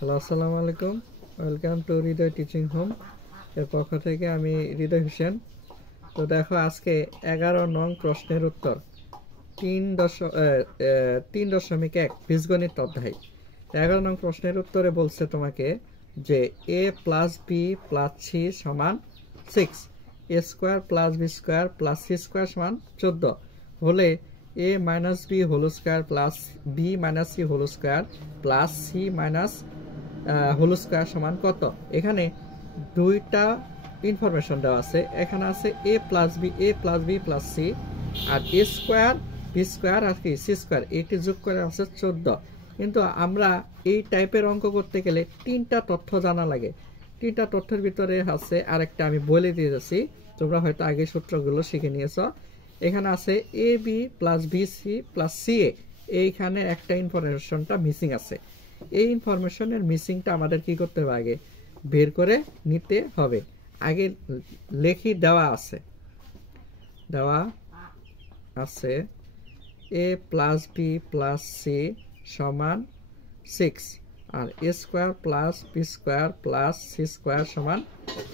Hello, আসসালামু আলাইকুম। Welcome to Hriday teaching home এর পক্ষ থেকে আমি হৃদয় হোসেন। তো দেখো, আজকে 11 নং প্রশ্নের উত্তর 3.1 বীজগণিত অধ্যায়। 11 নং প্রশ্নের উত্তরে বলছে তোমাকে যে a plus B plus C সমান 6, a square plus B square plus C square সমান 14 হলে a minus B whole square plus B minus C whole square plus C minus whole square সমান কত। এখানে দুইটা ইনফরমেশন দেওয়া আছে। এখানে আছে a plus B plus C, আর a স্কোয়ার বি স্কোয়ার আর কি সি স্কোয়ার, এটি যোগ করে আছে 14। কিন্তু আমরা এই টাইপের অঙ্ক করতে গেলে তিনটা তথ্য জানা লাগে। তিনটা তথ্যের ভিতরে আছে আরেকটা আমি বলে দিয়ে যাচ্ছি, তোমরা হয়তো আগে সূত্রগুলো শিখে নিয়েছ। এখানে আছে A B plus B C plus C A, এইখানে একটা ইনফরমেশনটা মিসিং আছে। এই ইনফরমেশনের মিসিংটা আমাদের কি করতে হবে, আগে বের করে নিতে হবে। আগে লেখি দেওয়া আছে A plus B plus C সমান 6, আর A square plus B square plus C square সমান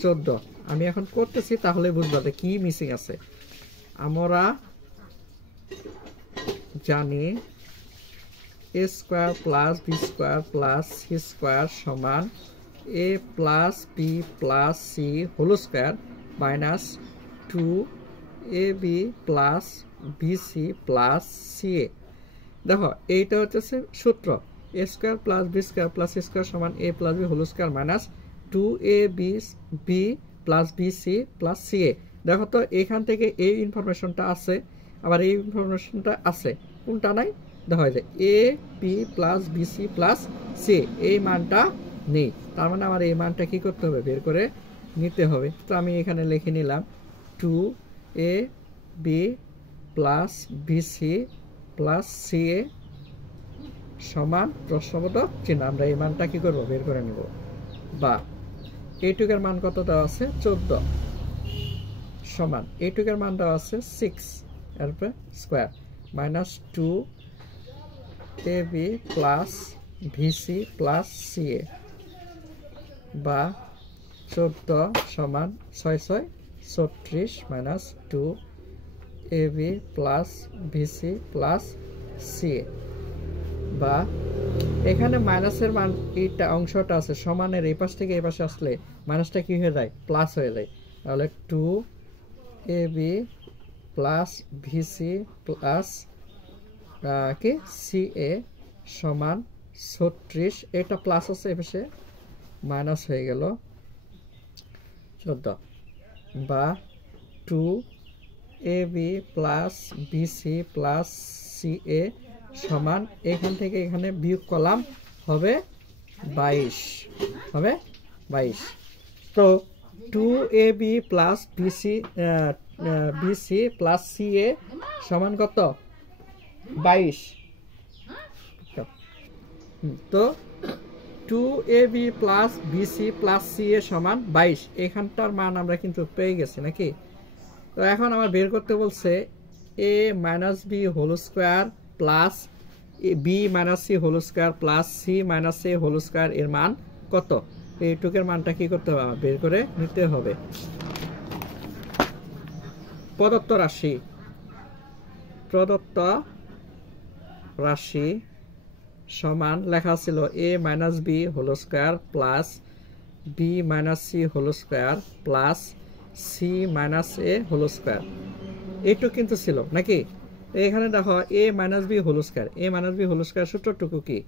14। আমি এখন করতেছি, তাহলে বুঝতে কি মিসিং আছে। আমরা জানি a square plus B square plus C square সমান a plus B plus C whole square minus 2ab plus BC plus C A. দেখো, এইটা হচ্ছে সূত্র। a square plus B square plus C square সমান a plus B whole square minus 2ab B plus BC plus C A. দেখো তো, এখান থেকে এই ইনফরমেশনটা আছে, আবার এই ইনফরমেশনটা আছে, কোনটা নাই? দেখা যায় A B plus BC plus C, এই মানটা নেই। তার মানে আমার এই মানটা কি করতে হবে, বের করে নিতে হবে। তো আমি এখানে লিখে নিলাম 2ab plus BC plus C A সমান প্রশ্নবোধক চিহ্ন। আমরা এই মানটা কি করব, বের করে নিব। বা এইটুকের মান কত দেওয়া আছে, 14, সমান এইটুকের মান দেওয়া আছে 6 এরপরে square minus 2ab plus BC plus C A, বা 14 সমান 6 36 minus 2ab plus BC plus C A. বা এখানে মাইনাসের মান এইটা অংশটা আছে, সমানের এই পাশ থেকে এই পাশে আসলে মাইনাসটা কি হয়ে যায়, প্লাস হয়ে যায়। তাহলে 2ab প্লাস ভিসি প্লাস কি সি এ সমান 36, এটা প্লাস আছে এ পাশে মাইনাস হয়ে গেল 14। বা 2ab plus BC plus C A সমান এখান থেকে এখানে বিয়োগ করলাম হবে 22, হবে 22। তো 2ab plus BC plus C A সমান কত, 22। তো 2ab plus BC plus C A সমান 22, এখানটার মান আমরা কিন্তু পেয়ে গেছি নাকি। তো এখন আমার বের করতে বলছে a minus B whole square plus B minus C whole square plus C minus A whole square এর মান কত। এইটুকের মানটা কি করতে হবে, বের করে নিতে হবে। প্রদত্ত রাশি সমান লেখা ছিল a minus B whole square plus B minus C whole square plus C minus A whole square, এইটুকু কিন্তু ছিল নাকি। এখানে দেখো a minus B whole square, a minus B whole square সূত্রটুকু কি,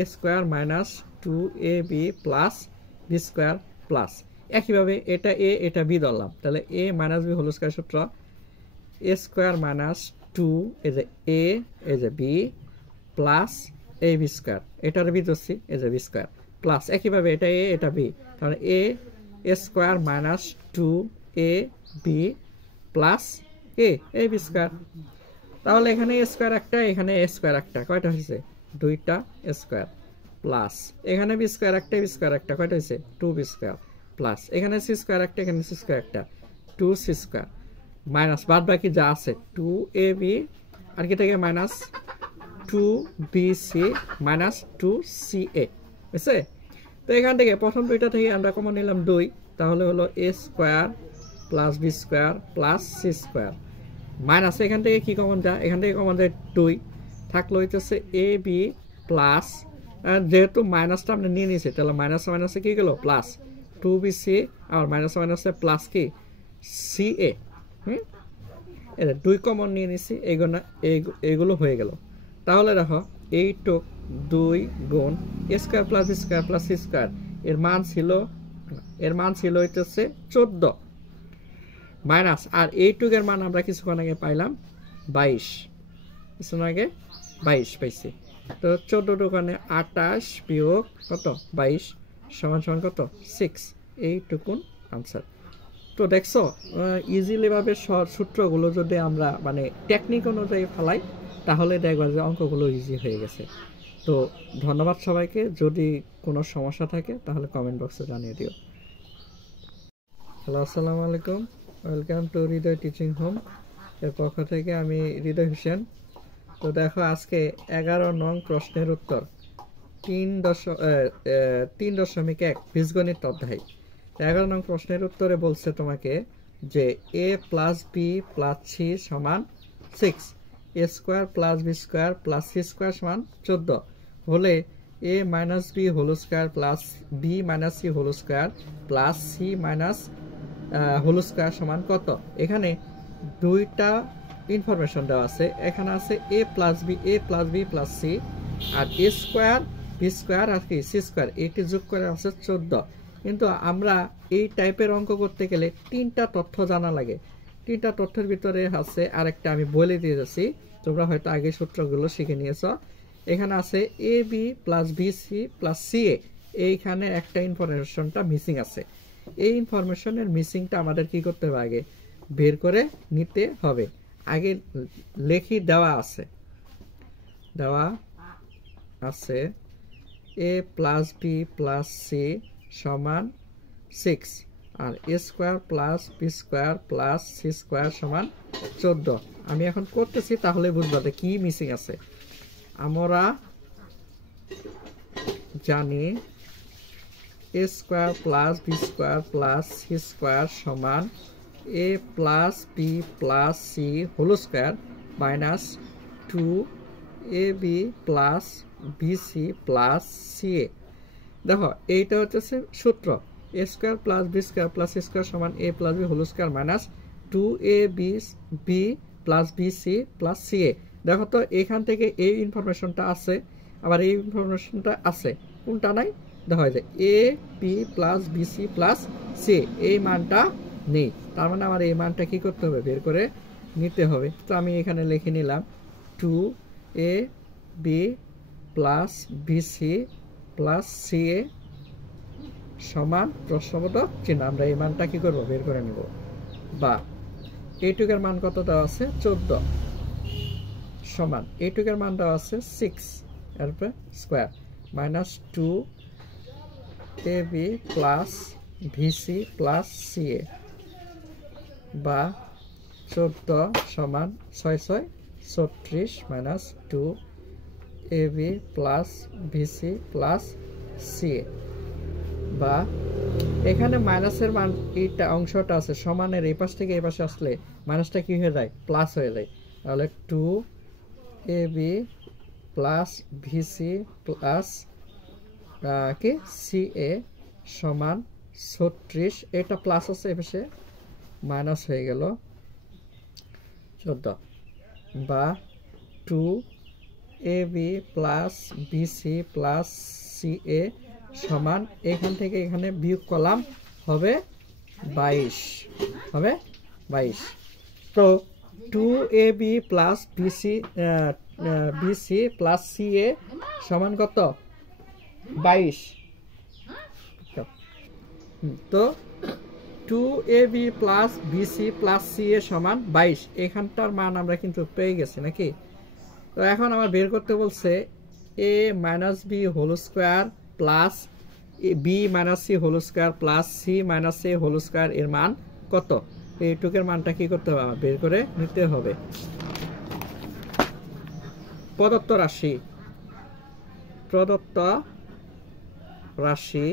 a square minus 2ab plus B square plus, একইভাবে এটা a এটা b ধরলাম। তাহলে a minus B whole square সূত্র a স্কোয়ার মাইনাস 2 এজ এ এজ A B plus A B square, এটার বি ধরছি as A B square plus, একইভাবে এটা a এটা b, কারণ a square minus 2ab plus A B square. তাহলে এখানে এ স্কোয়ার একটা, এখানে এ স্কোয়ার একটা, কয়টা হয়েছে, দুইটা স্কোয়ার প্লাস এখানে বি স্কোয়ার একটা, বি স্কোয়ার একটা, কয়টা হয়েছে, 2b স্কোয়ার প্লাস এখানে সি স্কোয়ার একটা, এখানে সি স্কোয়ার একটা, 2c স্কোয়ার মাইনাস বাদ বাকি যা আছে 2ab আর কি থেকে মাইনাস 2bc মাইনাস 2ca, বুঝছে। তো এখান থেকে প্রথম দুইটা থেকে আমরা কমন নিলাম 2, তাহলে হলো a square plus b square plus c square minus এখান থেকে কি কমন যায়, এখান থেকে কমন যায় 2, থাকলো হইতেছে ab প্লাস, যেহেতু মাইনাসটা আমরা নিয়ে নিয়েছি তাহলে মাইনাস মাইনাসে কি গেল প্লাস 2bc, আর মাইনাস মাইনাসে প্লাস কি ca, এটা 2 কমন নিয়ে নিছি, এইগুলো হয়ে গেল। তাহলে দেখো এইটুক 2 গুণ a square plus b square plus c square এর মান ছিল হইতেছে 14 মাইনাস, আর এইটুকের মান আমরা কিছুক্ষণ আগে পাইলাম 22, কিছুক্ষণ আগে 22 পাইছি। তো 14 দোকানে 28 বিয়োগ কত 22 সমান সমান কত 6, এইটুকুন আনসার। তো দেখছো ইজিলি ভাবে সূত্রগুলো যদি আমরা মানে টেকনিক অনুযায়ী ফেলাই তাহলে দেখবা যে অঙ্কগুলো ইজি হয়ে গেছে। তো ধন্যবাদ সবাইকে, যদি কোনো সমস্যা থাকে তাহলে কমেন্ট বক্সে জানিয়ে দিও। হ্যালো, আসসালামু আলাইকুম, welcome to Hriday teaching home এর পক্ষ থেকে আমি হৃদয় হোসেন। তো দেখো আজকে 11 নং প্রশ্নের উত্তর 3.1 বীজগণিত অধ্যায়। 11 নং প্রশ্নের উত্তরে বলছে তোমাকে যে a plus B plus C সমান 6, a square plus B square plus C square সমান 14 হলে a minus B whole square plus B minus C whole square plus C minus whole square সমান কত। এখানে দুইটা ইনফরমেশন দেওয়া আছে, এখানে আছে a plus B plus C, আর a স্কোয়ার বি স্কোয়ার আর কি সি স্কোয়ার, এটি যোগ করে আছে 14। কিন্তু আমরা এই টাইপের অঙ্ক করতে গেলে 3টা তথ্য জানা লাগে। 3টা তথ্যের ভিতরে আছে আরেকটা আমি বলে দিয়ে যাচ্ছি, তোমরা হয়তো আগে সূত্রগুলো শিখে নিয়েছ। এখানে আছে A B plus B C plus C A, এইখানে একটা ইনফরমেশনটা মিসিং আছে। এই ইনফরমেশনের মিসিংটা আমাদের কি করতে হবে, আগে বের করে নিতে হবে। আগে লেখি দেওয়া আছে a plus B plus C সমান 6, আর a square plus B square plus C square সমান 14। আমি এখন করতেছি তাহলে বুঝবাতে কি মিসিং আছে। আমরা জানি a square plus B square plus C square সমান a plus B plus C whole square minus 2ab plus BC plus CA. দেখো এইটা হচ্ছে সূত্র, a square plus B square plus C square সমান a plus B whole square minus 2ab B plus BC plus CA. দেখো তো এখান থেকে এই ইনফরমেশনটা আছে, আবার এই ইনফরমেশনটা আছে, কোনটা নাই দেখা যায় A B plus BC plus C, এই মানটা নেই। তার মানে আমার এই মানটা কি করতে হবে, বের করে নিতে হবে। তো আমি এখানে লিখে নিলাম 2ab plus BC plus CA সমান প্রশ্নবোধক চিহ্ন, আমরা এই মানটা কি করব, বের করে নেব। বা এইটুকের মান কত দেওয়া আছে 14 সমান এইটুকের মান দেওয়া আছে 6 এরপরে square minus 2ab plus BC plus CA বা 14 সমান 6 36 minus 2ab plus BC plus CA. বা এখানে মাইনাসের মান এইটা অংশটা আছে সমানের এই পাশ থেকে এই পাশে আসলে মাইনাসটা কি হয়ে যায়, প্লাস হয়ে যায়। তাহলে 2ab প্লাস ভিসি প্লাস কি সিএ সমান 36, এটা প্লাস আছে এই পাশে মাইনাস হয়ে গেল 14। বা 2ab plus BC plus CA সমান এখান থেকে এখানে বিয়োগ করলাম হবে 22, হবে 22। তো 2ab plus BC plus CA সমান কত 22। তো 2ab plus BC plus CA সমান 22, এখানটার মান আমরা কিন্তু পেয়ে গেছি নাকি। তো এখন আমার বের করতে বলছে a minus B whole square plus B minus C whole square plus C minus A whole square এর মান কত। এইটুকের মানটা কি করতে হবে, বের করে নিতে হবে। প্রদত্ত রাশি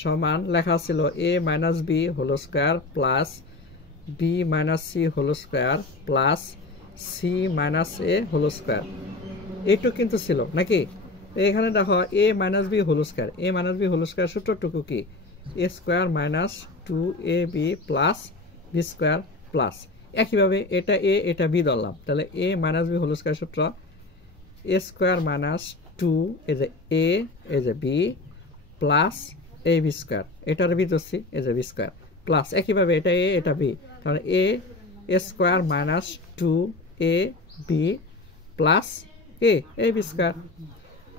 সমান লেখা ছিল a minus B whole square plus B minus C whole square plus C minus A whole square, এইটুকু কিন্তু ছিল নাকি। এখানে দেখো a minus B whole square, a minus B whole square সূত্রটুকু কি a square minus 2ab plus B square plus, একইভাবে এটা a এটা b ধরলাম, তাহলে a minus B whole square সূত্র a স্কোয়ার মাইনাস 2 এই যে a এই যে b plus a B square, এটার বি ধরছি এই যে বি স্কোয়ার প্লাস, একইভাবে এটা a এটা b, তাহলে a square minus 2ab plus a B square.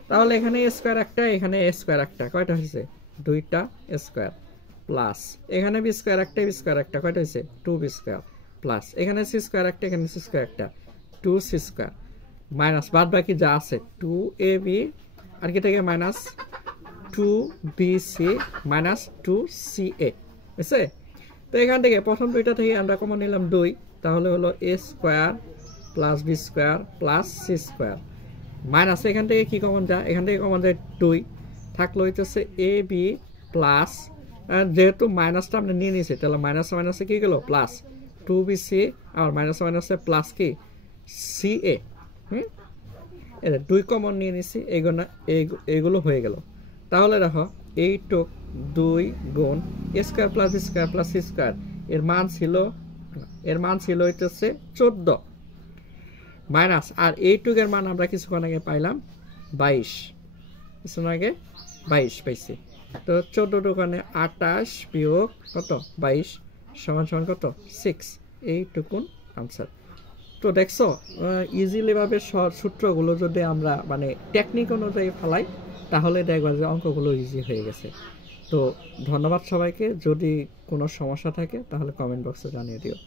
তাহলে এখানে a স্কোয়ার একটা, এখানে a স্কোয়ার একটা, কয়টা হয়েছে দুইটা স্কোয়ার প্লাস এখানে বি স্কোয়ার একটা, বি স্কোয়ার একটা, কয়টা হয়েছে 2b স্কোয়ার প্লাস এখানে সি স্কোয়ার একটা, এখানে সি স্কোয়ার একটা, 2c স্কোয়ার মাইনাস বাদ বাকি যা আছে 2ab আর কি থেকে মাইনাস 2bc মাইনাস 2ca, বুঝছে। তো এখান থেকে প্রথম দুইটা থেকে আমরা কমন নিলাম 2, তাহলে হলো a square plus B square plus C square minus এখান থেকে কি কমন যায়, এখান থেকে কমন যায় 2, থাকলো হইতেছে এ বি প্লাস, যেহেতু মাইনাসটা আমরা নিয়ে নিয়েছি তাহলে মাইনাস মাইনাসে কি গেল প্লাস 2bc আর মাইনাস মাইনাসে প্লাস কি ca, এটা 2 কমন নিয়ে নিছি, এইগুলো হয়ে গেল। তাহলে দেখো এইটুক 2 গুণ a square plus B square plus C square, এর মান ছিল হইতেছে 14 মাইনাস, আর এইটুকের মান আমরা কিছুক্ষণ আগে পাইলাম 22, কিছুক্ষণ আগে 22 পাইছি। তো 14 দোকানে 28 বিয়োগ কত 22 সমান সমান কত 6, এইটুকুন আনসার। তো দেখছো ইজিলি ভাবে সূত্রগুলো যদি আমরা মানে টেকনিক অনুযায়ী ফেলাই তাহলে দেখবা যে অঙ্কগুলো ইজি হয়ে গেছে। তো ধন্যবাদ সবাইকে, যদি কোনো সমস্যা থাকে তাহলে কমেন্ট বক্সে জানিয়ে দিও।